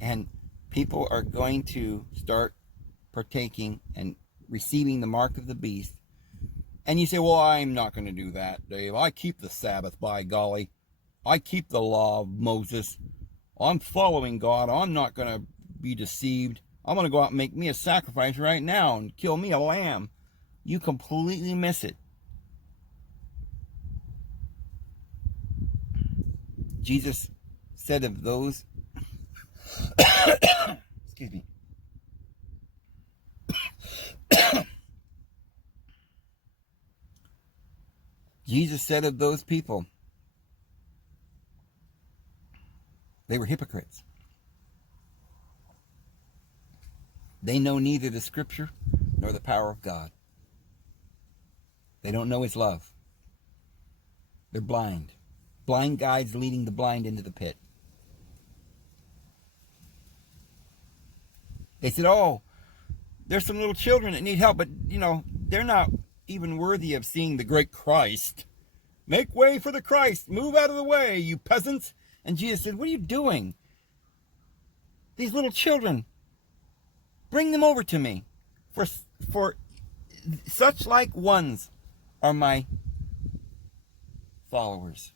and people are going to start partaking and receiving the mark of the beast. And you say, well, I'm not going to do that, Dave. I keep the Sabbath, by golly. I keep the law of Moses. I'm following God. I'm not going to be deceived. I'm going to go out and make me a sacrifice right now and kill me a lamb. You completely miss it. Jesus said of those, excuse me, Jesus said of those people, they were hypocrites. They know neither the scripture nor the power of God. They don't know his love. They're blind. Blind guides leading the blind into the pit. They said, oh, there's some little children that need help, but, they're not even worthy of seeing the great Christ. Make way for the Christ. Move out of the way, you peasants. And Jesus said, what are you doing? These little children, bring them over to me. For such like ones are my followers.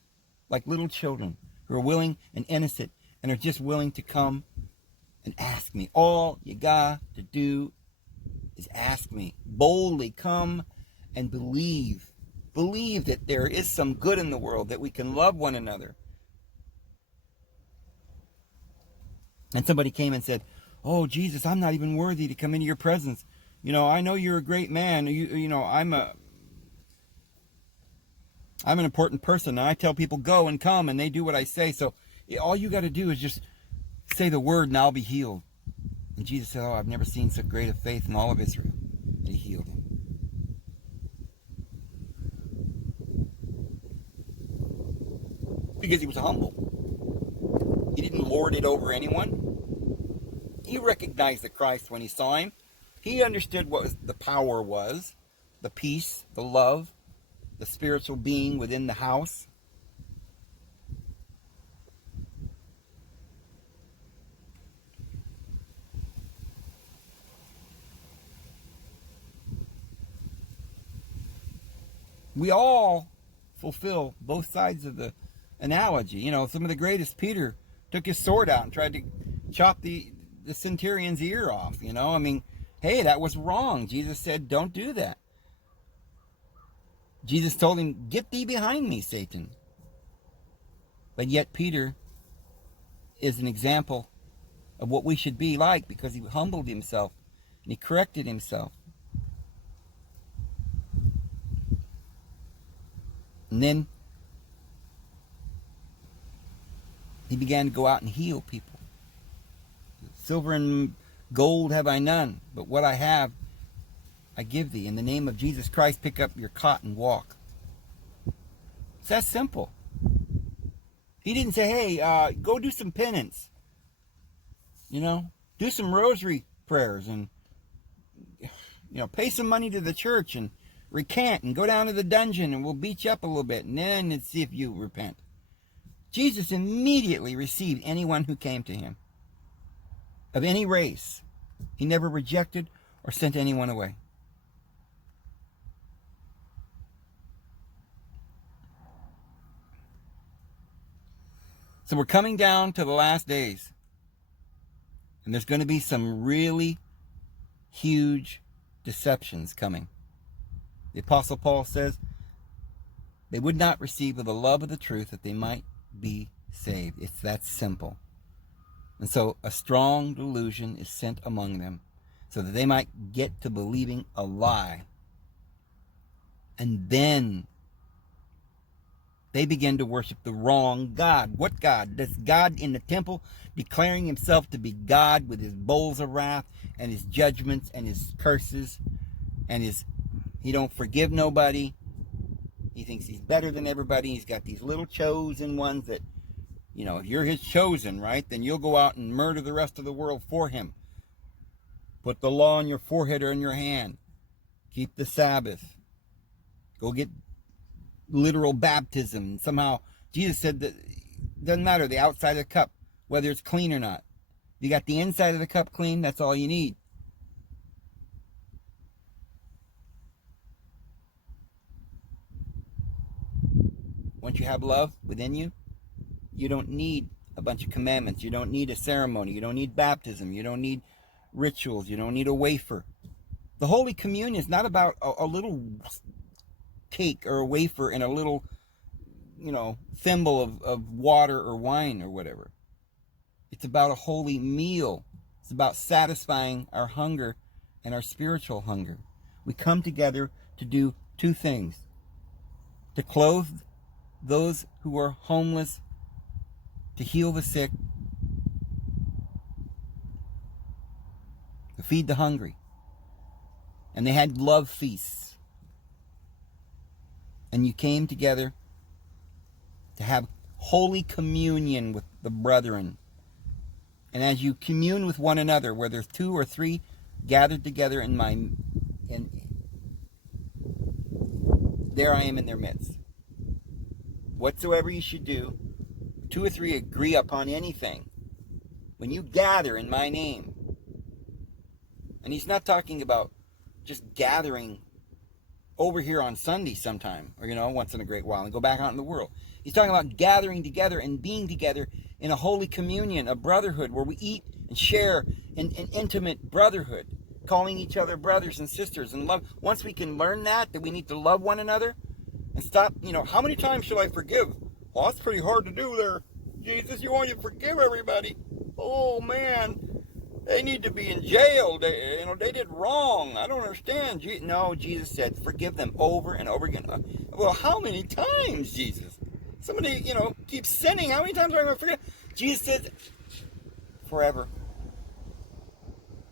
Like little children who are willing and innocent and are just willing to come and ask me. All you got to do is ask me. Boldly come and believe. Believe that there is some good in the world, that we can love one another. And somebody came and said, oh, Jesus, I'm not even worthy to come into your presence. I know you're a great man. I'm an important person, and I tell people go and come, and they do what I say. So all you got to do is just say the word, and I'll be healed. And Jesus said, oh, I've never seen so great a faith in all of Israel. And he healed him. Because he was humble. He didn't lord it over anyone. He recognized the Christ when he saw him. He understood what the power was, the peace, the love, the spiritual being within the house. We all fulfill both sides of the analogy. Some of the greatest, Peter took his sword out and tried to chop the the centurion's ear off, you know? I mean, hey, that was wrong. Jesus said, don't do that. Jesus told him, get thee behind me, Satan. But yet Peter is an example of what we should be like, because he humbled himself and he corrected himself. And then he began to go out and heal people. Silver and gold have I none, but what I have I give thee. In the name of Jesus Christ, pick up your cot and walk. It's that simple. He didn't say, hey, go do some penance. You know, do some rosary prayers and, pay some money to the church and recant and go down to the dungeon and we'll beat you up a little bit and then let's see if you repent. Jesus immediately received anyone who came to him, of any race. He never rejected or sent anyone away. So we're coming down to the last days. And there's going to be some really huge deceptions coming. The Apostle Paul says they would not receive of the love of the truth that they might be saved. It's that simple. And so a strong delusion is sent among them so that they might get to believing a lie. And then they begin to worship the wrong God. What God? This God in the temple declaring himself to be God with his bowls of wrath and his judgments and his curses and he don't forgive nobody. He thinks he's better than everybody. He's got these little chosen ones that, if you're his chosen, right, then you'll go out and murder the rest of the world for him. Put the law on your forehead or in your hand. Keep the Sabbath. Go get literal baptism. Somehow, Jesus said that it doesn't matter the outside of the cup, whether it's clean or not. If you got the inside of the cup clean, that's all you need. Once you have love within you, you don't need a bunch of commandments. You don't need a ceremony. You don't need baptism. You don't need rituals. You don't need a wafer. The Holy Communion is not about a little cake or a wafer and a little, thimble of water or wine or whatever. It's about a holy meal. It's about satisfying our hunger and our spiritual hunger. We come together to do two things: to clothe those who are homeless, to heal the sick, to feed the hungry. And they had love feasts. And you came together to have holy communion with the brethren. And as you commune with one another, where there's 2 or 3 gathered together there I am in their midst. Whatsoever you should do, 2 or 3 agree upon anything. When you gather in my name, and he's not talking about just gathering over here on Sunday sometime, or once in a great while, and go back out in the world. He's talking about gathering together and being together in a holy communion, a brotherhood where we eat and share in intimate brotherhood, calling each other brothers and sisters and love. Once we can learn that we need to love one another and stop, how many times shall I forgive? Well, that's pretty hard to do there. Jesus, you want to forgive everybody. Oh, man. They need to be in jail. They did wrong. I don't understand. No, Jesus said, forgive them over and over again. Well, how many times, Jesus? Somebody, keeps sinning. How many times are I going to forgive? Jesus said, forever.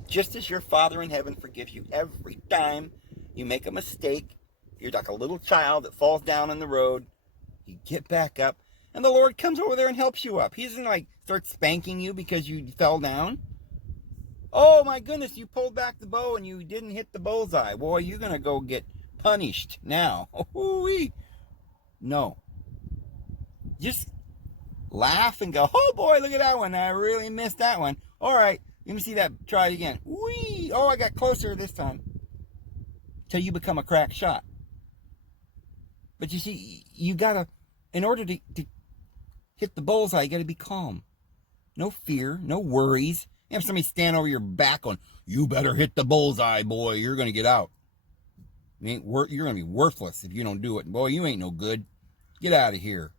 Just as your Father in heaven forgives you every time you make a mistake. You're like a little child that falls down on the road. You get back up, and the Lord comes over there and helps you up. He doesn't start spanking you because you fell down. Oh my goodness, you pulled back the bow and you didn't hit the bullseye. Boy, you're going to go get punished now. Ooh-wee. No. Just laugh and go, oh boy, look at that one. I really missed that one. All right, let me see that. Try it again. Whee! Oh, I got closer this time. Till you become a crack shot. But you see, you got to, in order to hit the bullseye, you got to be calm. No fear, no worries. You have somebody stand over your back on, you better hit the bullseye, boy. You're going to get out. You're going to be worthless if you don't do it. Boy, you ain't no good. Get out of here.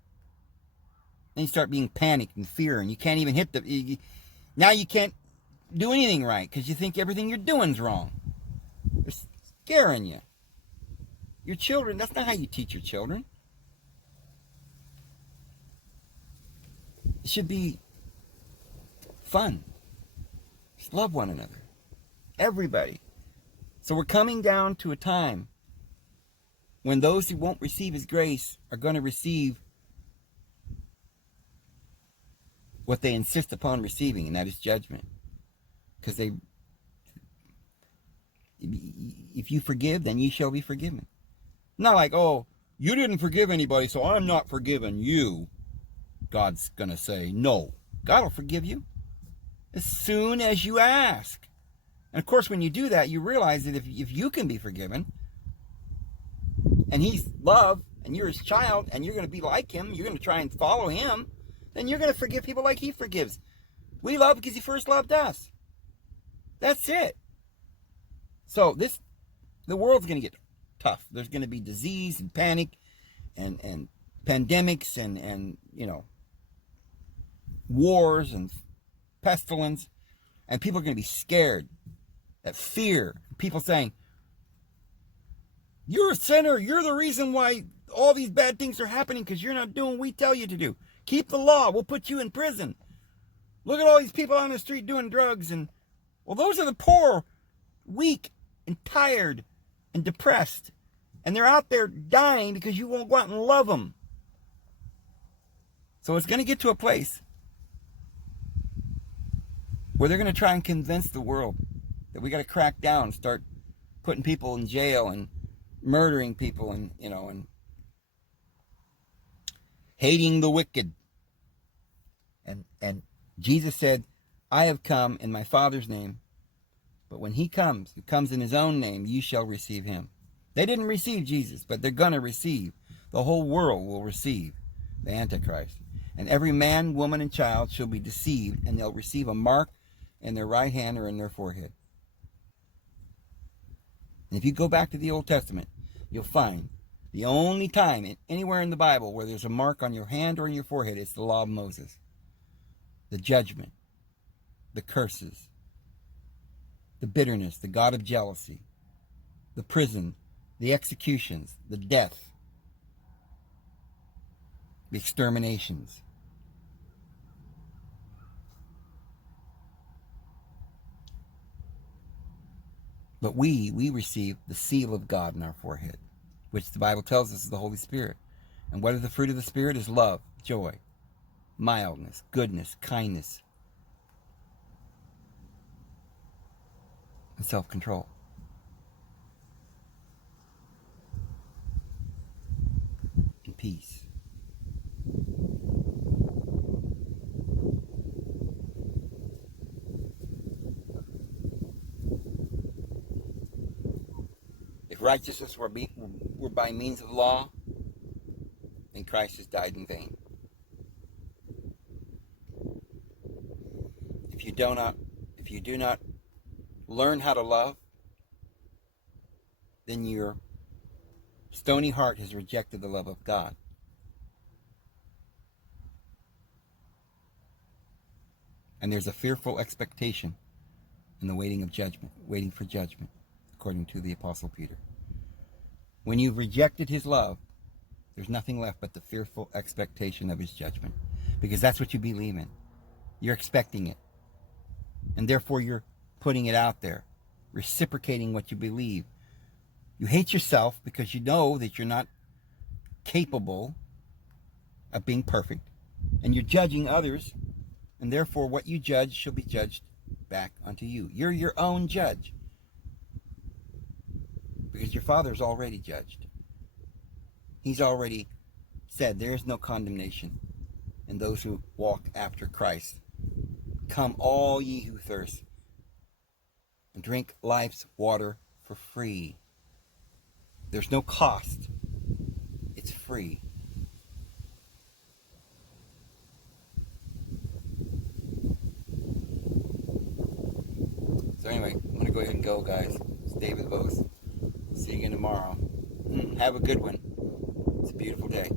Then you start being panicked and fear, and you can't even hit now you can't do anything right because you think everything you're doing's wrong. They're scaring you. Your children, that's not how you teach your children. It should be fun. Just love one another. Everybody. So we're coming down to a time when those who won't receive His grace are going to receive what they insist upon receiving, and that is judgment. Because if you forgive, then ye shall be forgiven. Not like, oh, you didn't forgive anybody, so I'm not forgiving you. God's going to say, no. God will forgive you as soon as you ask. And of course, when you do that, you realize that if you can be forgiven, and He's love, and you're His child, and you're going to be like Him, you're going to try and follow Him, then you're going to forgive people like He forgives. We love because He first loved us. That's it. So the world's going to get tough. There's going to be disease and panic and pandemics and wars and pestilence, and people are going to be scared. That fear. People saying, you're a sinner. You're the reason why all these bad things are happening because you're not doing what we tell you to do. Keep the law. We'll put you in prison. Look at all these people on the street doing drugs. And well, those are the poor, weak, and tired, and depressed. And they're out there dying because you won't go out and love them. So it's going to get to a place where they're going to try and convince the world that we got to crack down, start putting people in jail and murdering people and hating the wicked. And Jesus said, I have come in my Father's name, but when He comes, who comes in His own name, you shall receive Him. They didn't receive Jesus, but they're going to receive. The whole world will receive the Antichrist. And every man, woman, and child shall be deceived, and they'll receive a mark in their right hand or in their forehead. And if you go back to the Old Testament, you'll find the only time anywhere in the Bible where there's a mark on your hand or in your forehead, it's the law of Moses. The judgment, the curses, the bitterness, the God of jealousy, the prison, the executions, the death, the exterminations. But we receive the seal of God in our forehead, which the Bible tells us is the Holy Spirit. And what is the fruit of the Spirit? Is love, joy, mildness, goodness, kindness, and self-control. And peace. If righteousness were by means of law, then Christ has died in vain. If you do not learn how to love, then your stony heart has rejected the love of God. And there's a fearful expectation in the waiting for judgment, according to the Apostle Peter. When you've rejected His love, there's nothing left but the fearful expectation of His judgment. Because that's what you believe in. You're expecting it. And therefore you're putting it out there, reciprocating what you believe. You hate yourself because you know that you're not capable of being perfect. And you're judging others, and therefore what you judge shall be judged back unto you. You're your own judge. Because your Father's already judged. He's already said there is no condemnation in those who walk after Christ. Come all ye who thirst, and drink life's water for free. There's no cost. It's free. go, guys. Stay with both. See you again tomorrow. Have a good one. It's a beautiful day.